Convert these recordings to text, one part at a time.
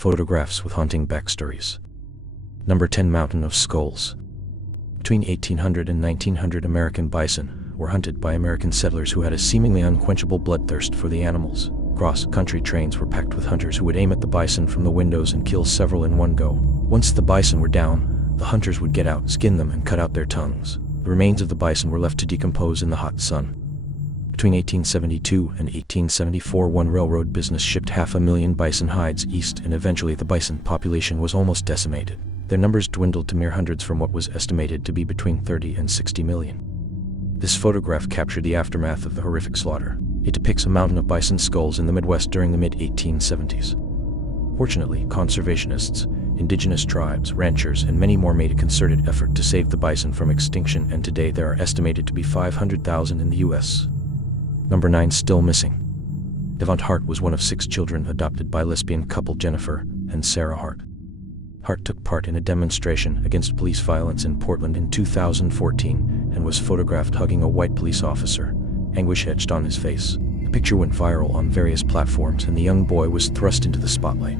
Photographs with haunting backstories. Number 10. Mountain of Skulls. Between 1800 and 1900, American bison were hunted by American settlers who had a seemingly unquenchable bloodthirst for the animals. Cross-country trains were packed with hunters who would aim at the bison from the windows and kill several in one go. Once the bison were down, the hunters would get out, skin them, and cut out their tongues. The remains of the bison were left to decompose in the hot sun. Between 1872 and 1874, one railroad business shipped 500,000 bison hides east, and eventually the bison population was almost decimated. Their numbers dwindled to mere hundreds from what was estimated to be between 30 and 60 million. This photograph captured the aftermath of the horrific slaughter. It depicts a mountain of bison skulls in the Midwest during the mid-1870s. Fortunately, conservationists, indigenous tribes, ranchers, and many more made a concerted effort to save the bison from extinction, and today there are estimated to be 500,000 in the U.S. Number 9. Still missing. Devont Hart was one of 6 children adopted by lesbian couple Jennifer and Sarah Hart. Hart took part in a demonstration against police violence in Portland in 2014 and was photographed hugging a white police officer, anguish etched on his face. The picture went viral on various platforms, and the young boy was thrust into the spotlight.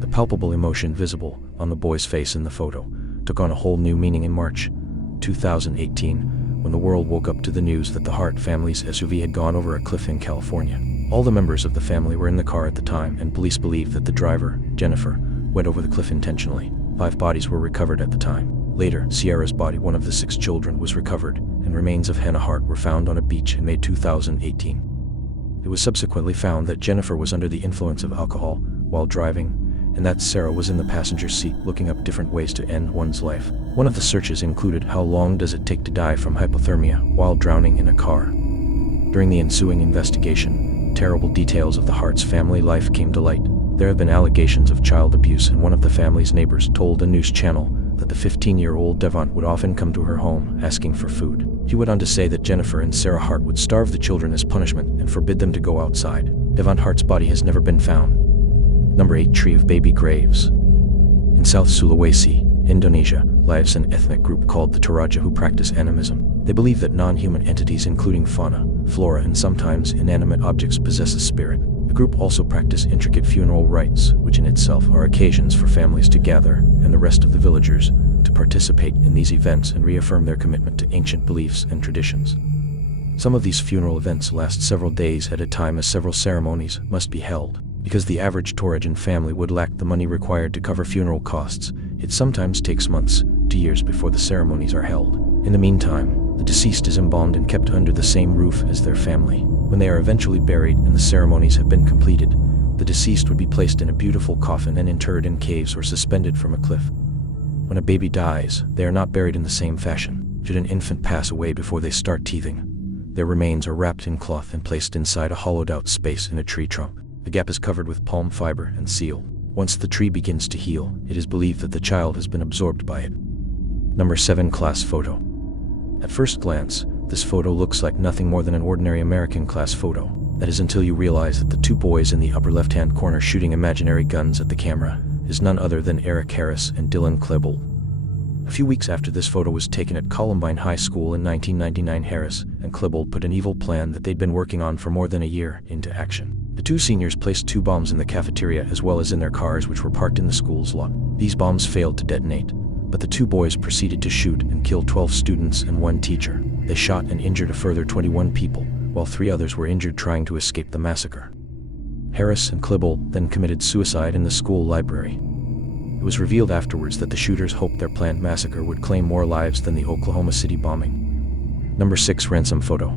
The palpable emotion visible on the boy's face in the photo took on a whole new meaning in March 2018, when the world woke up to the news that the Hart family's SUV had gone over a cliff in California. All the members of the family were in the car at the time, and police believe that the driver, Jennifer, went over the cliff intentionally. 5 bodies were recovered at the time. Later, Sierra's body, one of the 6 children, was recovered, and remains of Hannah Hart were found on a beach in May 2018. It was subsequently found that Jennifer was under the influence of alcohol while driving, and that Sarah was in the passenger seat looking up different ways to end one's life. One of the searches included how long does it take to die from hypothermia while drowning in a car. During the ensuing investigation, terrible details of the Hart's family life came to light. There have been allegations of child abuse, and one of the family's neighbors told a news channel that the 15-year-old Devont would often come to her home asking for food. He went on to say that Jennifer and Sarah Hart would starve the children as punishment and forbid them to go outside. Devont Hart's body has never been found. Number 8. Tree of Baby Graves. In South Sulawesi, Indonesia, lives an ethnic group called the Toraja who practice animism. They believe that non-human entities, including fauna, flora, and sometimes inanimate objects, possess a spirit. The group also practice intricate funeral rites, which in itself are occasions for families to gather and the rest of the villagers to participate in these events and reaffirm their commitment to ancient beliefs and traditions. Some of these funeral events last several days at a time, as several ceremonies must be held. Because the average Torajan family would lack the money required to cover funeral costs, it sometimes takes months to years before the ceremonies are held. In the meantime, the deceased is embalmed and kept under the same roof as their family. When they are eventually buried and the ceremonies have been completed, the deceased would be placed in a beautiful coffin and interred in caves or suspended from a cliff. When a baby dies, they are not buried in the same fashion. Should an infant pass away before they start teething, their remains are wrapped in cloth and placed inside a hollowed-out space in a tree trunk. The gap is covered with palm fiber and sealed. Once the tree begins to heal, it is believed that the child has been absorbed by it. Number 7. Class photo. At first glance, this photo looks like nothing more than an ordinary American class photo. That is until you realize that the 2 boys in the upper left-hand corner shooting imaginary guns at the camera is none other than Eric Harris and Dylan Klebold. A few weeks after this photo was taken at Columbine High School in 1999, Harris and Klebold put an evil plan that they'd been working on for more than a year into action. The 2 seniors placed 2 bombs in the cafeteria as well as in their cars, which were parked in the school's lot. These bombs failed to detonate, but the 2 boys proceeded to shoot and kill 12 students and 1 teacher. They shot and injured a further 21 people, while 3 others were injured trying to escape the massacre. Harris and Klebold then committed suicide in the school library. It was revealed afterwards that the shooters hoped their planned massacre would claim more lives than the Oklahoma City bombing. Number 6. Ransom photo.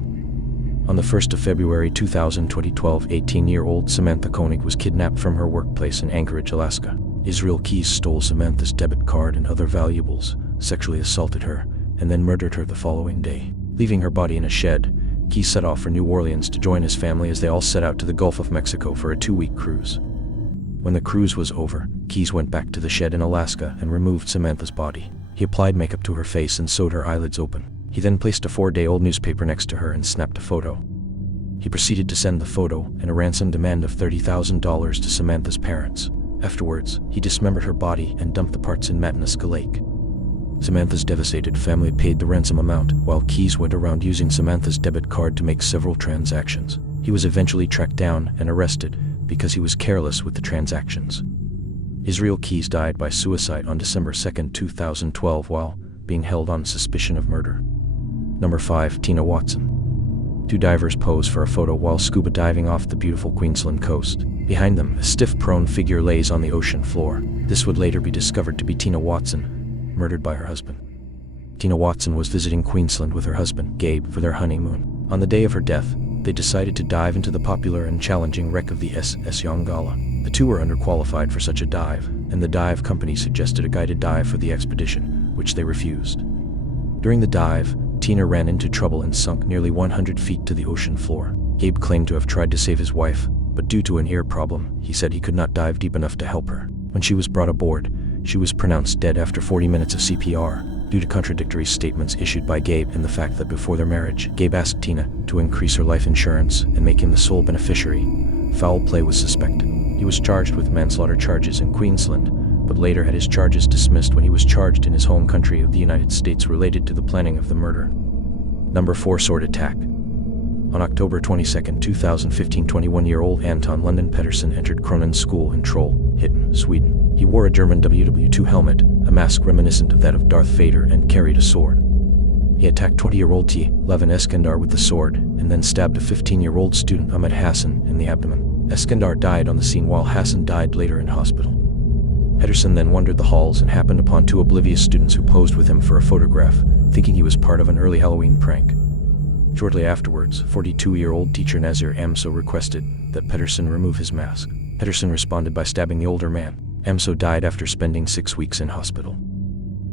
On the 1st of February 2012, 18-year-old Samantha Koenig was kidnapped from her workplace in Anchorage, Alaska. Israel Keys stole Samantha's debit card and other valuables, sexually assaulted her, and then murdered her the following day. Leaving her body in a shed, Keys set off for New Orleans to join his family as they all set out to the Gulf of Mexico for a 2-week cruise. When the cruise was over, Keys went back to the shed in Alaska and removed Samantha's body. He applied makeup to her face and sewed her eyelids open. He then placed a 4-day-old newspaper next to her and snapped a photo. He proceeded to send the photo and a ransom demand of $30,000 to Samantha's parents. Afterwards, he dismembered her body and dumped the parts in Matanuska Lake. Samantha's devastated family paid the ransom amount, while Keys went around using Samantha's debit card to make several transactions. He was eventually tracked down and arrested because he was careless with the transactions. Israel Keyes died by suicide on December 2, 2012 while being held on suspicion of murder. Number 5. Tina Watson. Two divers pose for a photo while scuba diving off the beautiful Queensland coast. Behind them, a stiff, prone figure lays on the ocean floor. This would later be discovered to be Tina Watson, murdered by her husband. Tina Watson was visiting Queensland with her husband, Gabe, for their honeymoon. On the day of her death, they decided to dive into the popular and challenging wreck of the SS Yongala. The two were underqualified for such a dive, and the dive company suggested a guided dive for the expedition, which they refused. During the dive, Tina ran into trouble and sunk nearly 100 feet to the ocean floor. Gabe claimed to have tried to save his wife, but due to an ear problem, he said he could not dive deep enough to help her. When she was brought aboard, she was pronounced dead after 40 minutes of CPR, due to contradictory statements issued by Gabe and the fact that before their marriage, Gabe asked Tina to increase her life insurance and make him the sole beneficiary. Foul play was suspected. He was charged with manslaughter charges in Queensland, but later had his charges dismissed when he was charged in his home country of the United States related to the planning of the murder. Number 4. Sword attack. On October 22, 2015, 21-year-old Anton Lundin Pettersson entered Kronans School in Trollhättan, Sweden. He wore a German WW2 helmet, a mask reminiscent of that of Darth Vader, and carried a sword. He attacked 20-year-old T. Levin Eskandar with the sword, and then stabbed a 15-year-old student Ahmed Hassan in the abdomen. Eskandar died on the scene while Hassan died later in hospital. Pettersson then wandered the halls and happened upon two oblivious students who posed with him for a photograph, thinking he was part of an early Halloween prank. Shortly afterwards, 42-year-old teacher Nazir Amso requested that Pettersson remove his mask. Pettersson responded by stabbing the older man. Amso died after spending 6 weeks in hospital.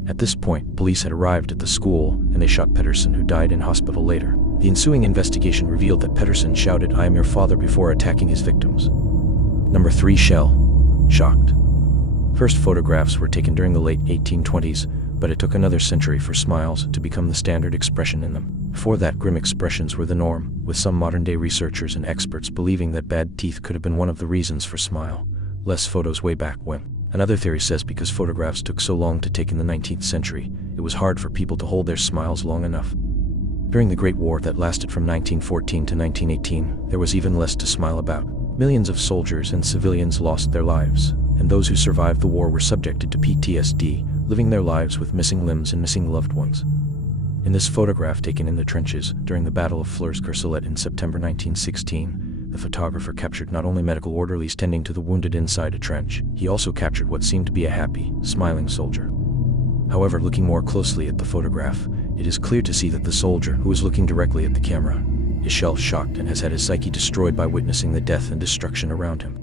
At this point, police had arrived at the school, and they shot Pettersson, who died in hospital later. The ensuing investigation revealed that Pettersson shouted, "I am your father," before attacking his victims. Number 3. Shell shocked. First photographs were taken during the late 1820s, but it took another century for smiles to become the standard expression in them. Before that, grim expressions were the norm, with some modern-day researchers and experts believing that bad teeth could have been one of the reasons for smile-less photos way back when. Another theory says because photographs took so long to take in the 19th century, it was hard for people to hold their smiles long enough. During the Great War that lasted from 1914 to 1918, there was even less to smile about. Millions of soldiers and civilians lost their lives, and those who survived the war were subjected to PTSD, living their lives with missing limbs and missing loved ones. In this photograph taken in the trenches during the Battle of Flers-Courcelette in September 1916, the photographer captured not only medical orderlies tending to the wounded inside a trench, he also captured what seemed to be a happy, smiling soldier. However, looking more closely at the photograph, it is clear to see that the soldier, who is looking directly at the camera, is shell-shocked and has had his psyche destroyed by witnessing the death and destruction around him.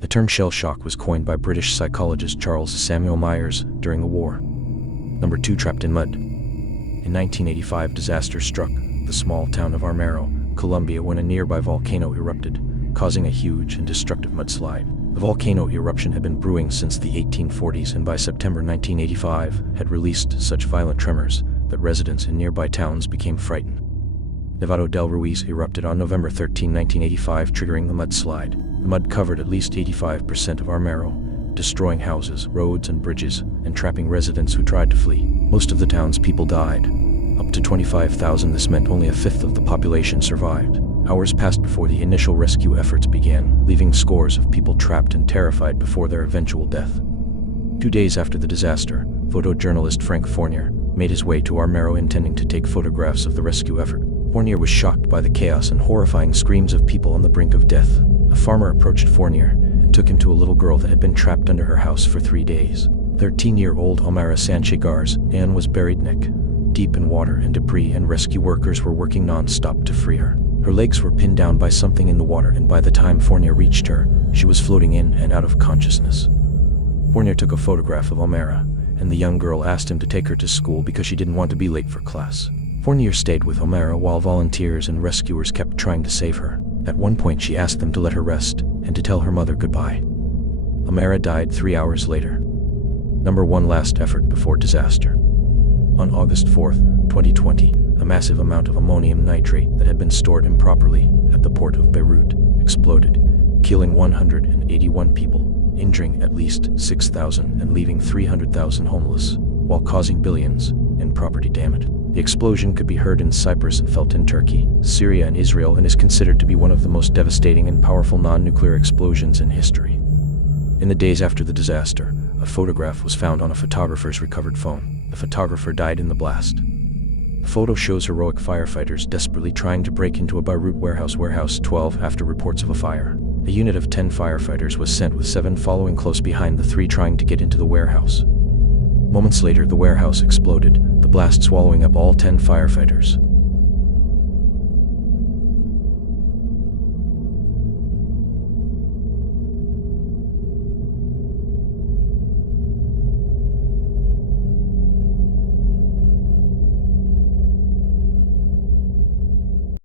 The term shell shock was coined by British psychologist Charles Samuel Myers during the war. Number 2. Trapped in mud. In 1985, disaster struck the small town of Armero, Colombia, when a nearby volcano erupted, causing a huge and destructive mudslide. The volcano eruption had been brewing since the 1840s, and by September 1985 had released such violent tremors that residents in nearby towns became frightened. Nevado del Ruiz erupted on November 13, 1985, triggering the mudslide. The mud covered at least 85% of Armero, destroying houses, roads, and bridges, and trapping residents who tried to flee. Most of the town's people died. Up to 25,000, this meant only a fifth of the population survived. Hours passed before the initial rescue efforts began, leaving scores of people trapped and terrified before their eventual death. 2 days after the disaster, photojournalist Frank Fournier made his way to Armero intending to take photographs of the rescue effort. Fournier was shocked by the chaos and horrifying screams of people on the brink of death. A farmer approached Fournier and took him to a little girl that had been trapped under her house for 3 days. 13-year-old Omara Sanchegar's Anne was buried neck deep in water and debris, and rescue workers were working non-stop to free her. Her legs were pinned down by something in the water, and by the time Fournier reached her, she was floating in and out of consciousness. Fournier took a photograph of Omara, and the young girl asked him to take her to school because she didn't want to be late for class. Fournier stayed with Omara while volunteers and rescuers kept trying to save her. At one point, she asked them to let her rest and to tell her mother goodbye. Omara died 3 hours later. Number 1. Last effort before disaster. On August 4, 2020, a massive amount of ammonium nitrate that had been stored improperly at the port of Beirut exploded, killing 181 people, injuring at least 6,000 and leaving 300,000 homeless, while causing billions in property damage. The explosion could be heard in Cyprus and felt in Turkey, Syria, and Israel, and is considered to be one of the most devastating and powerful non-nuclear explosions in history. In the days after the disaster, a photograph was found on a photographer's recovered phone. The photographer died in the blast. The photo shows heroic firefighters desperately trying to break into a Beirut warehouse 12 after reports of a fire. A unit of 10 firefighters was sent with 7 following close behind the 3 trying to get into the warehouse. Moments later, the warehouse exploded, the blast swallowing up all 10 firefighters.